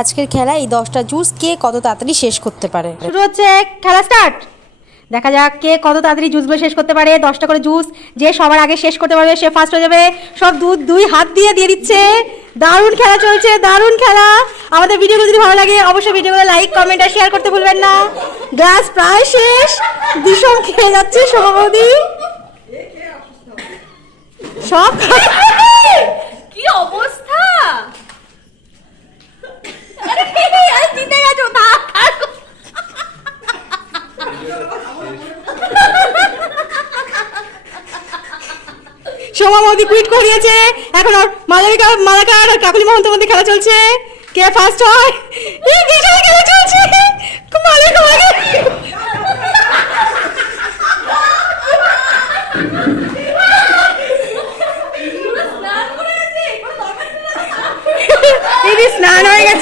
আজকের খেলা এই 10টা জুস কে কত তাড়াতাড়ি শেষ করতে পারে। শুরু হচ্ছে, খেলা স্টার্ট। দেখা যাক কে কত তাড়াতাড়ি জুসগুলো শেষ করতে পারে। 10টা করে জুস যে সবার আগে শেষ করতে পারবে সে ফার্স্ট হয়ে যাবে। সব দুধ 2 হাত দিয়ে দিচ্ছে। দারুণ খেলা চলছে, দারুণ খেলা। আমাদের ভিডিওগুলো যদি ভালো লাগে অবশ্যই ভিডিওগুলো লাইক কমেন্ট আর শেয়ার করতে ভুলবেন না। গ্লাস প্রায় শেষ, বিষম খেয়ে যাচ্ছে সভাপতি। সব কি অবস্থা! আরে জিতে গেছো না। সভাপতি কুইট করিয়েছে। এখন আর মালাকার আর কাকলি মহন্তের মধ্যে খেলা চলছে। কে ফার্স্ট হয়? এই বিশাল খেলা চলছে। স্নান হয়ে গেছে।